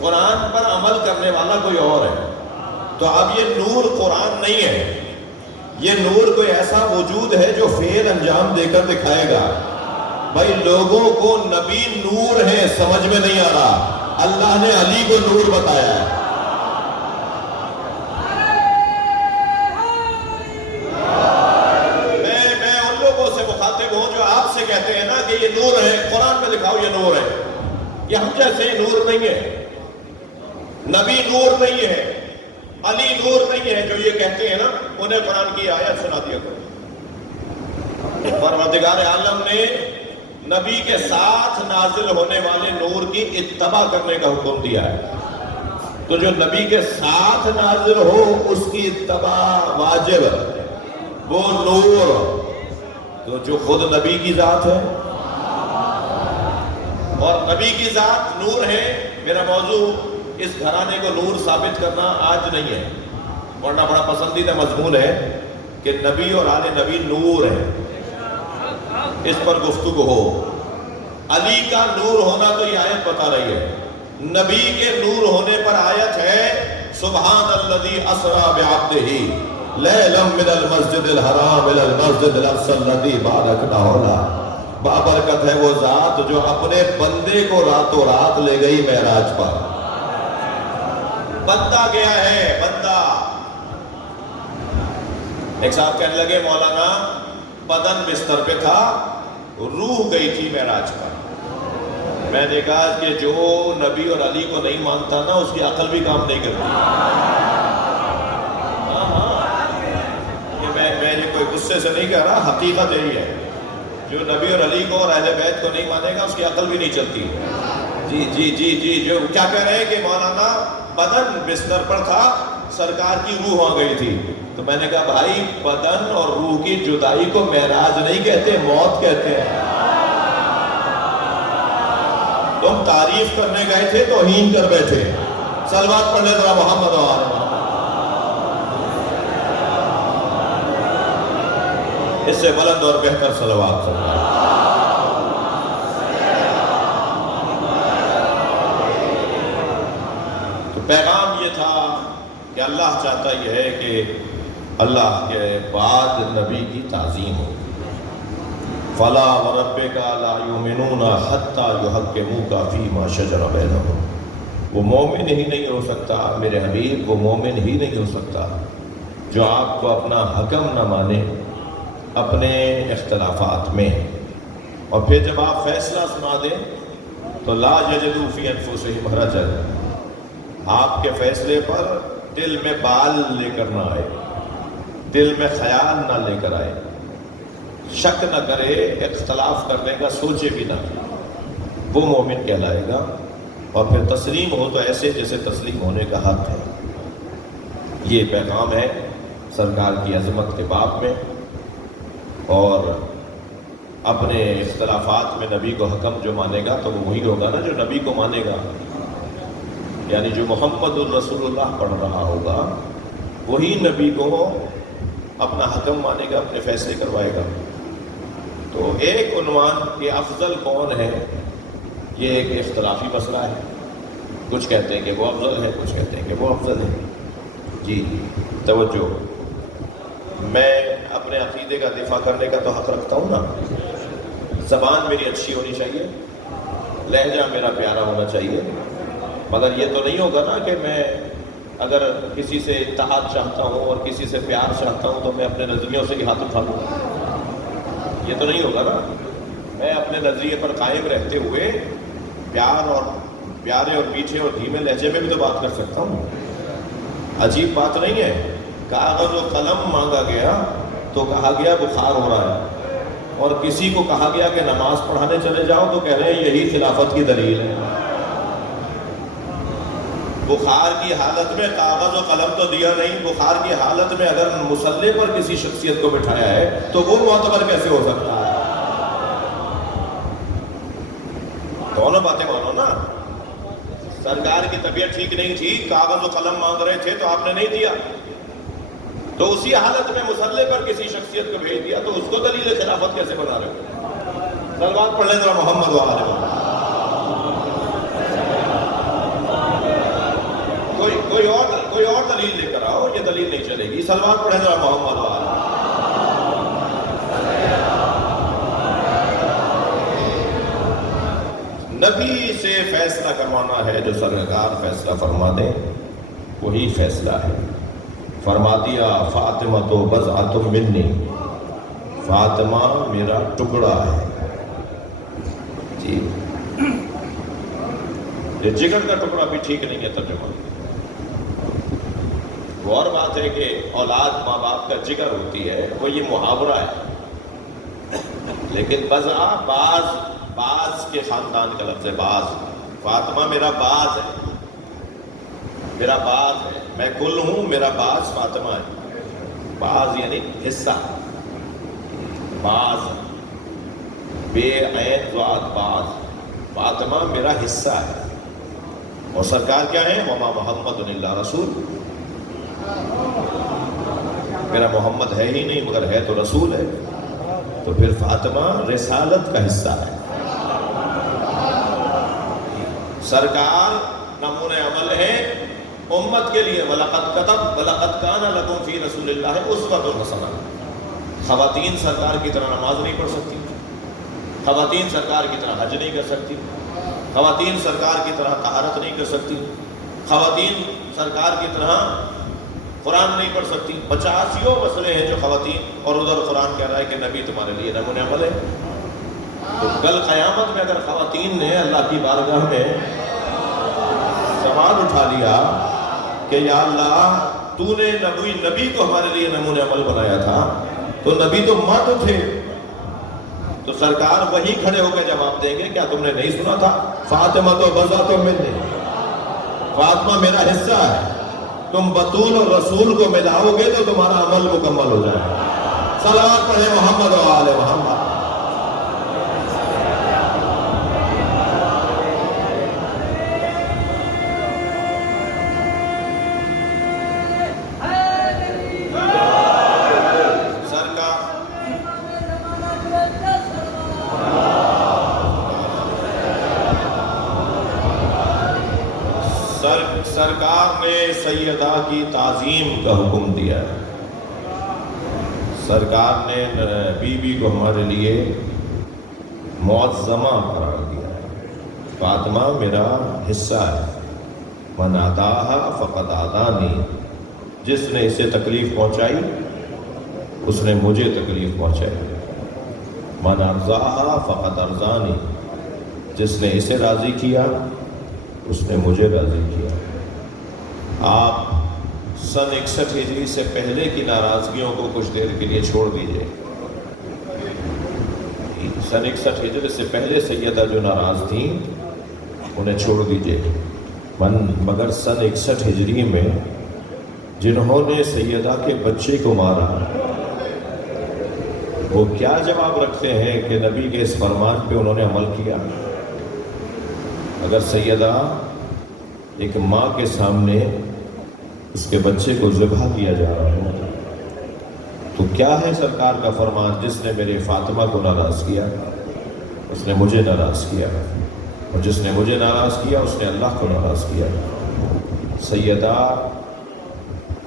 قرآن پر عمل کرنے والا کوئی اور ہے. تو اب یہ نور قرآن نہیں ہے, یہ نور کوئی ایسا وجود ہے جو فعل انجام دے کر دکھائے گا. بھائی لوگوں کو نبی نور ہے سمجھ میں نہیں آ رہا, اللہ نے علی کو نور بتایا ہے. میں ان لوگوں سے مخاطب ہوں جو آپ سے کہتے ہیں نا کہ یہ نور ہے, قرآن میں دکھاؤ یہ نور ہے. یہ ہم جیسے نور نہیں ہے, نبی نور نہیں ہے, علی نور نہیں ہے. جو یہ کہتے ہیں نا انہیں قرآن کی آیت سنا دیا کرو. پروردگار عالم نے نبی کے ساتھ نازل ہونے والے نور کی اتباع کرنے کا حکم دیا ہے. تو جو نبی کے ساتھ نازل ہو اس کی اتباع واجب, وہ نور تو جو خود نبی کی ذات ہے, اور نبی کی ذات نور ہے. میرا موضوع اس گھرانے کو نور ثابت کرنا آج نہیں ہے, ورنہ بڑا پسندیدہ مضمون ہے کہ نبی اور آل نبی نور ہے, اس پر گفتگو ہو. علی کا نور ہونا تو یہ آیت بتا رہی ہے, نبی کے نور ہونے پر آیت ہے سبحان الذی اسری بعبدہ لیلا من المسجد الحرام الی المسجد الاقصی الذی بارکنا حولہ. بابرکت ہے وہ ذات جو اپنے بندے کو راتوں رات لے گئی معراج پر. بندہ گیا ہے, بندہ. ایک صاحب کہنے لگے مولانا بدن بستر پہ تھا, روح گئی تھی معراج پر. میں نے کہا کہ جو نبی اور علی کو نہیں مانتا نا اس کی عقل بھی کام نہیں کرتی. میں یہ کوئی غصے سے نہیں کہہ رہا, حقیقت یہی ہے. جو نبی اور علی کو اور اہل بیت کو نہیں مانے گا اس کی عقل بھی نہیں چلتی. جی جی جی جی جو کیا کہہ رہے ہیں کہ مولانا بدن بستر پر تھا, سرکار کی روح آ گئی تھی. تو میں نے کہا بھائی بدن اور روح کی جدائی کو معراج نہیں کہتے, موت کہتے ہیں. تم تعریف کرنے گئے تھے توہین کر بیٹھے. صلوات پڑھنے ذرا محمد و آل محمد. اس سے بلند اور بہتر صلوات صلی اللہ. تو پیغام یہ تھا کہ اللہ چاہتا یہ ہے کہ اللہ کے بعد نبی کی تعظیم ہو. فلا وربک لا یؤمنون حتی یحکموک فیما شجر بینہم. وہ مومن ہی نہیں ہو سکتا میرے حبیب, وہ مومن ہی نہیں ہو سکتا جو آپ کو اپنا حکم نہ مانے اپنے اختلافات میں. اور پھر جب آپ فیصلہ سنا دیں تو لا یجدوا فی انفسہم حرجا, آپ کے فیصلے پر دل میں بال لے کر نہ آئے, دل میں خیال نہ لے کر آئے, شک نہ کرے, اختلاف کرنے کا سوچے بھی نہ, وہ مومن کہلائے گا. اور پھر تسلیم ہو تو ایسے جیسے تسلیم ہونے کا حق ہے. یہ پیغام ہے سرکار کی عظمت کے باب میں. اور اپنے اختلافات میں نبی کو حکم جو مانے گا تو وہ وہی ہوگا نا جو نبی کو مانے گا. یعنی جو محمد الرسول اللہ پڑھ رہا ہوگا وہی نبی کو اپنا حکم مانے گا, اپنے فیصلے کروائے گا. تو ایک عنوان کہ افضل کون ہے, یہ ایک اختلافی مسئلہ ہے. کچھ کہتے ہیں کہ وہ افضل ہے, کچھ کہتے ہیں کہ وہ افضل ہے. جی توجہ, میں اپنے عقیدے کا دفاع کرنے کا تو حق رکھتا ہوں نا. زبان میری اچھی ہونی چاہیے, لہجہ میرا پیارا ہونا چاہیے, مگر یہ تو نہیں ہوگا نا کہ میں اگر کسی سے اتحاد چاہتا ہوں اور کسی سے پیار چاہتا ہوں تو میں اپنے نظریوں سے ہاتھ اٹھا لوں. یہ تو نہیں ہوگا نا. میں اپنے نظریے پر قائم رہتے ہوئے پیار اور پیارے اور میٹھے اور دھیمے لہجے میں بھی تو بات کر سکتا ہوں. عجیب بات نہیں ہے. کاغذ و قلم مانگا گیا تو کہا گیا بخار ہو رہا ہے, اور کسی کو کہا گیا کہ نماز پڑھانے چلے جاؤ تو کہہ رہے ہیں یہی خلافت کی دلیل ہے. بخار کی حالت میں کاغذ و قلم تو دیا نہیں، بخار کی حالت میں اگر مصلے پر کسی شخصیت کو بٹھایا ہے تو وہ معتبر کیسے ہو سکتا ہے؟ دونوں باتیں مانو نا. سرکار کی طبیعت ٹھیک نہیں تھی، کاغذ و قلم مانگ رہے تھے تو آپ نے نہیں دیا، تو اسی حالت میں مصلے پر کسی شخصیت کو بھیج دیا، تو اس کو دلیل خلافت کیسے بنا رہے ہو؟ صلوات پڑھ لیں ذرا محمد وآلہ محمد. کوئی اور دلیل لے کر آؤ، یہ دلیل نہیں چلے گی. صلوات پڑھیں ذرا محمد وآلہ. نبی سے فیصلہ کروانا ہے، جو سرکار فیصلہ فرما دیں وہی فیصلہ ہے. فرما دیا فاطمہ تو بضعۃ منی، فاطمہ میرا ٹکڑا ہے. جی یہ جگر کا ٹکڑا بھی ٹھیک نہیں ہے ترجمہ. وہ اور بات ہے کہ اولاد ماں باپ کا جگر ہوتی ہے، وہ یہ محاورہ ہے. لیکن بضع باز کے خاندان کا لفظ ہے، باز. فاطمہ میرا باز ہے، میرا باز ہے. میں کل ہوں، میرا باز فاطمہ ہے. باز یعنی حصہ، باز بے عین ذات باز. فاطمہ میرا حصہ ہے. اور سرکار کیا ہے؟ وما محمد الا رسول. میرا محمد ہے ہی نہیں مگر ہے تو رسول ہے. تو پھر فاطمہ رسالت کا حصہ ہے. سرکار نمونہ عمل ہے امت کے لیے. وَلَقَدْ كَانَ لَكُمْ فِي رَسُولِ اللَّهِ أُسْوَةٌ حَسَنَةٌ. خواتین سرکار کی طرح نماز نہیں پڑھ سکتی، خواتین سرکار کی طرح حج نہیں کر سکتی، خواتین سرکار کی طرح طہارت نہیں کر سکتی، خواتین سرکار کی طرح قرآن نہیں پڑھ سکتی. 85 مسئلے ہیں جو خواتین، اور ادھر قرآن کہہ رہا ہے کہ نبی تمہارے لیے نمونہ عمل ہے. تو کل قیامت میں اگر خواتین نے اللہ کی بارگاہ میں سوال اٹھا لیا کہ یا اللہ تو نے نبی کو ہمارے لیے نمونہ عمل بنایا تھا، تو نبی تو مرد تھے، تو سرکار وہی کھڑے ہو کے جواب دیں گے کیا تم نے نہیں سنا تھا؟ فاطمہ تو بضعۃ منی، فاطمہ میرا حصہ ہے. تم بطول اور رسول کو ملاؤ گے تو تمہارا عمل مکمل ہو جائے گا. صلوات پڑھیں محمد و آل محمد. سرکار نے سیدہ کی تعظیم کا حکم دیا ہے. سرکار نے بی بی کو ہمارے لیے معظمہ قرار دیا ہے. فاطمہ میرا حصہ ہے. من عداہا فقد عدانی. جس نے اسے تکلیف پہنچائی اس نے مجھے تکلیف پہنچائی. من ارضاہا فقد ارضانی. جس نے اسے راضی کیا اس نے مجھے راضی کیا. آپ سن 61 ہجری سے پہلے کی ناراضگیوں کو کچھ دیر کے لیے چھوڑ دیجئے. سن 61 ہجری سے پہلے سیدہ جو ناراض تھیں انہیں چھوڑ دیجئے. مگر سن 61 ہجری میں جنہوں نے سیدہ کے بچے کو مارا وہ کیا جواب رکھتے ہیں کہ نبی کے اس فرمان پہ انہوں نے عمل کیا؟ اگر سیدہ ایک ماں کے سامنے اس کے بچے کو ذبح کیا جا رہا ہے تو کیا ہے سرکار کا فرمان؟ جس نے میرے فاطمہ کو ناراض کیا اس نے مجھے ناراض کیا، اور جس نے مجھے ناراض کیا اس نے اللہ کو ناراض کیا. سیدہ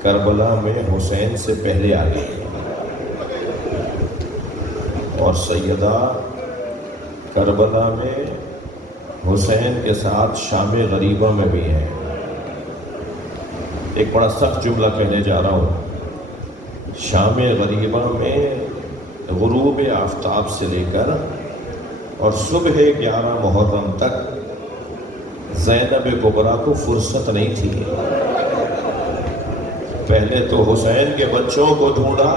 کربلا میں حسین سے پہلے آ گئی، اور سیدہ کربلا میں حسین کے ساتھ شام غریبہ میں بھی ہیں. ایک بڑا سخت جملہ کہنے جا رہا ہوں. شام غریبہ میں غروب آفتاب سے لے کر اور صبح 11 محرم تک زینب کبریٰ کو فرصت نہیں تھی. پہلے تو حسین کے بچوں کو ڈھونڈا،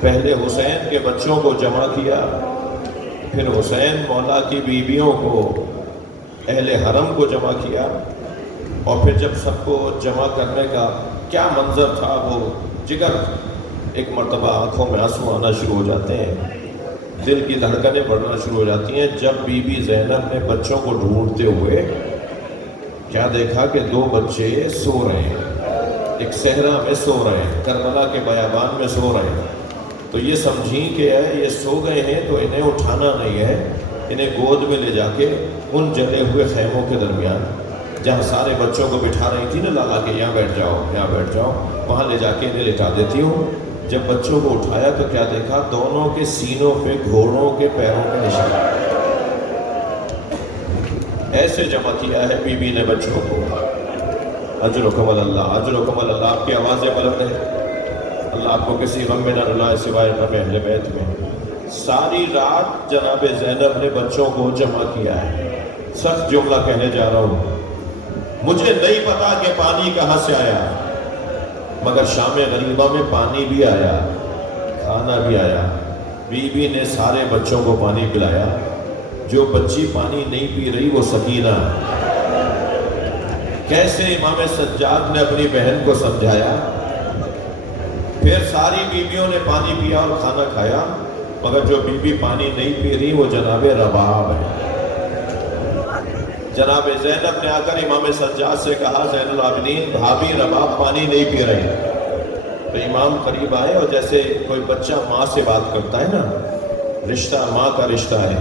پہلے حسین کے بچوں کو جمع کیا، پھر حسین مولا کی بیویوں کو، اہل حرم کو جمع کیا، اور پھر جب سب کو جمع کرنے کا کیا منظر تھا، وہ جگر ایک مرتبہ آنکھوں میں آنسو آنا شروع ہو جاتے ہیں، دل کی دھڑکنیں بڑھنا شروع ہو جاتی ہیں جب بی بی زینب نے بچوں کو ڈھونڈتے ہوئے کیا دیکھا کہ 2 بچے سو رہے ہیں، ایک صحرا میں سو رہے ہیں، کربلا کے بیابان میں سو رہے ہیں۔ تو یہ سمجھیں کہ یہ سو گئے ہیں تو انہیں اٹھانا نہیں ہے، انہیں گود میں لے جا کے ان جلے ہوئے خیموں کے درمیان جہاں سارے بچوں کو بٹھا رہی تھی نا لالا کہ یہاں بیٹھ جاؤ یہاں بیٹھ جاؤ، وہاں لے جا کے انہیں لٹا دیتی ہوں۔ جب بچوں کو اٹھایا تو کیا دیکھا، دونوں کے سینوں پہ گھوڑوں کے پیروں کا نشان، ایسے جمع کیا ہے بی بی نے بچوں کو۔ اجرکم اللہ، اجرکم اللہ۔ آپ کی آوازیں بلند ہیں، اللہ آپ کو کسی غم میں نہ رلائے سوائے غم اہل بیت میں۔ ساری رات جناب زینب نے بچوں کو جمع کیا ہے۔ سخت جملہ کہنے جا رہا ہوں، مجھے نہیں پتا کہ پانی کہاں سے آیا، مگر شام غریبہ میں پانی بھی آیا، کھانا بھی آیا۔ بی بی نے سارے بچوں کو پانی پلایا، جو بچی پانی نہیں پی رہی وہ سکینہ۔ کیسے امام سجاد نے اپنی بہن کو سمجھایا، پھر ساری بیویوں نے پانی پیا اور کھانا کھایا، مگر جو بی بی پانی نہیں پی رہی وہ جناب رباب ہے۔ جناب زینب نے آ کر امام سجاد سے کہا، زین العابدین بھابی رباب پانی نہیں پی رہی۔ تو امام قریب آئے اور جیسے کوئی بچہ ماں سے بات کرتا ہے نا، رشتہ ماں کا رشتہ ہے،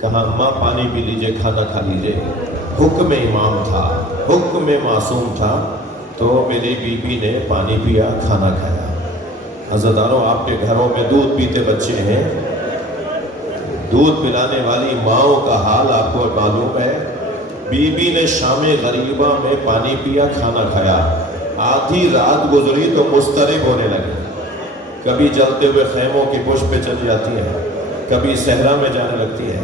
کہا ماں پانی پی لیجئے، کھانا کھا لیجئے۔ حکم امام تھا، حکم معصوم تھا، تو میری بی بی نے پانی پیا، کھانا کھایا۔ عزیزانو، آپ کے گھروں میں دودھ پیتے بچے ہیں، دودھ پلانے والی ماؤں کا حال آپ کو معلوم ہے۔ بی بی نے شام غریبہ میں پانی پیا، کھانا کھایا، آدھی رات گزری تو مضطرب ہونے لگے، کبھی جلتے ہوئے خیموں کی پشت پہ چلی جاتی ہیں، کبھی صحرا میں جانے لگتی ہے،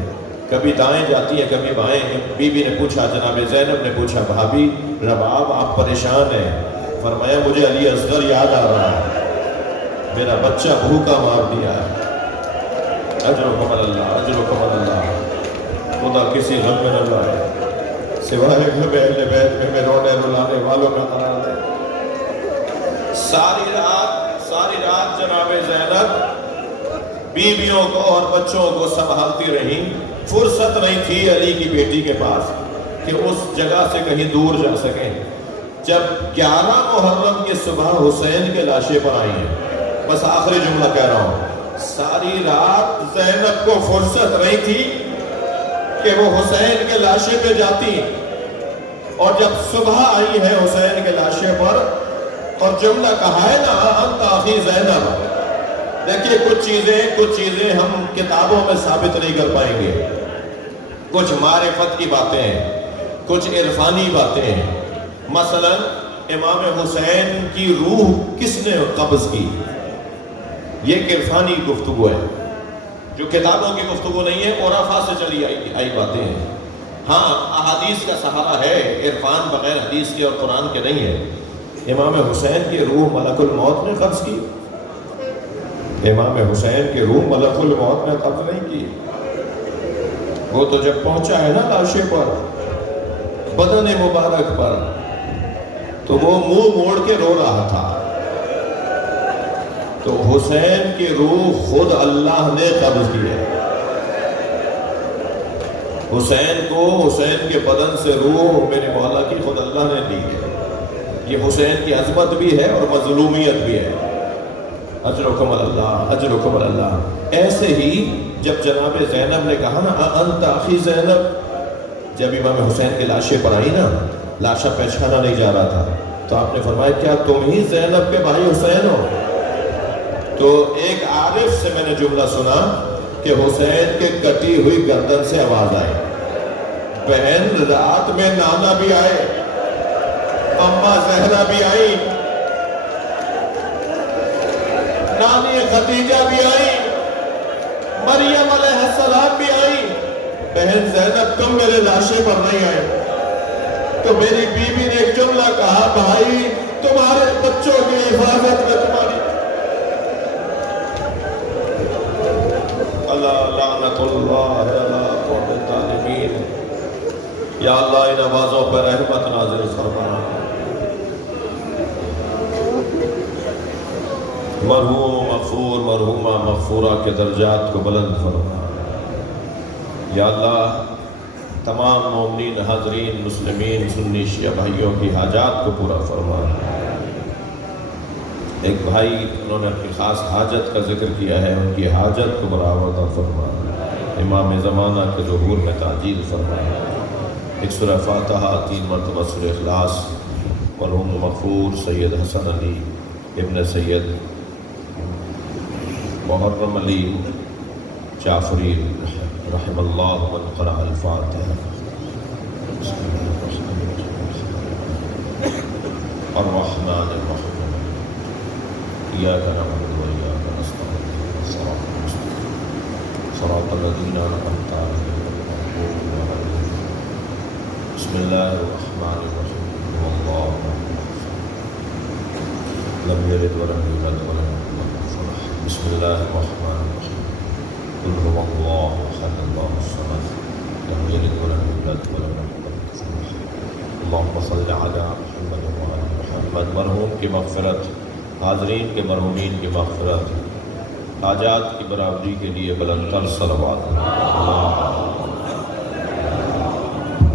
کبھی دائیں جاتی ہے کبھی بائیں۔ بی بی نے پوچھا، جناب زینب نے پوچھا، بھابی رباب آپ پریشان ہیں؟ فرمایا مجھے علی اصغر یاد آ رہا ہے، میرا بچہ بھوکا مار دیا ہے۔ اجرکم اللہ، اجرکم اللہ۔ خدا کسی غم میں نہ لائے سوائے غم اہل بیت میں رونے رلانے والوں کا قرار ہے۔ ساری رات جناب زینب بیویوں کو اور بچوں کو سنبھالتی رہی، فرصت نہیں تھی علی کی بیٹی کے پاس کہ اس جگہ سے کہیں دور جا سکیں۔ جب 11 محرم کی صبح حسین کے لاشے پر آئی ہیں، بس آخری جملہ کہہ رہا ہوں، ساری رات زینب کو فرصت نہیں تھی کہ وہ حسین کے لاشے پہ جاتی، اور جب صبح آئی ہے حسین کے لاشے پر اور جملہ کہا ہے نا انت اخی زینب، دیکھیے کچھ چیزیں ہم کتابوں میں ثابت نہیں کر پائیں گے، کچھ معرفت کی باتیں ہیں، کچھ عرفانی باتیں ہیں۔ مثلا امام حسین کی روح کس نے قبض کی، یہ ایک عرفانی گفتگو ہے جو کتابوں کی گفتگو نہیں ہے، عرفا سے چلی آئی باتیں ہیں۔ ہاں احادیث کا سہارا ہے، عرفان بغیر حدیث کے اور قرآن کے نہیں ہے۔ امام حسین کی روح ملک الموت نے قبض کی، امام حسین کی روح ملک الموت نے قبض نہیں کی۔ وہ تو جب پہنچا ہے نا لاشے پر، بدن مبارک پر، تو وہ منہ موڑ کے رو رہا تھا، تو حسین کی روح خود اللہ نے قبض کی ہے۔ حسین کے بدن سے روح میرے مولا کی خود اللہ نے دی ہے۔ یہ حسین کی عظمت بھی ہے اور مظلومیت بھی ہے۔ اجرکم اللہ، اجرکم اللہ۔ ایسے ہی جب جناب زینب نے کہا نا انت اخی زینب، جب امام حسین کے لاشے پر آئی نا، لاشا پہچانا نہیں جا رہا تھا، تو آپ نے فرمایا کیا تم ہی زینب کے بھائی حسین ہو؟ تو ایک عارف سے میں نے جملہ سنا کہ حسین کے کٹی ہوئی گردن سے آواز آئی، بہن رات میں نانا بھی آئے، اماں زہرا بھی آئی، نانی خدیجہ بھی آئی، مریم علیہ السلام بھی آئی، بہن زینب تم میرے لاشے پر نہیں آئے۔ تو میری بیوی نے ایک جملہ کہا، بھائی تمہارے بچوں کی حفاظت میں تمہاری لعنت اللہ علی قوم الظالمین۔ یا اللہ ان آوازوں پر رحمت نازل فرما۔ مرحوم مغفور مرحومہ مغفورہ کے درجات کو بلند فرما۔ یا اللہ تمام مومنین حاضرین مسلمین سنی شیعہ بھائیوں کی حاجات کو پورا فرما۔ ایک بھائی انہوں نے اپنی خاص حاجت کا ذکر کیا ہے، ان کی حاجت کو برآورد فرما۔ امام زمانہ کے ظہور میں تعجیل فرما۔ ایک سورہ فاتحہ 3 مرتبہ سورہ اخلاص مرحوم مغفور سید حسن علی ابن سید محرم علی جعفری رحم اللہ من قرأ الفاتحہ۔ الرحمن الرحیم ایاک نعبد و ایاک نستعین صراط الذین انعمت علیہم غیر المغضوب علیہم۔ بسم اللہ الرحمن الرحیم قل هو اللہ لم یلد ولم یولد ولم یکن له کفوا احد۔ بسم اللہ الرحمن الرحیم قل هو اللہ احد اللہ الصمد لم یلد ولم یولد ولم یکن له کفوا احد۔ اللہم صل علی محمد وعلی محمد۔ مرحوم کی مغفرت، حاضرین کے مرحومین کی مغفرت، حاجات کی برابری کے لیے بلند تر صلوات۔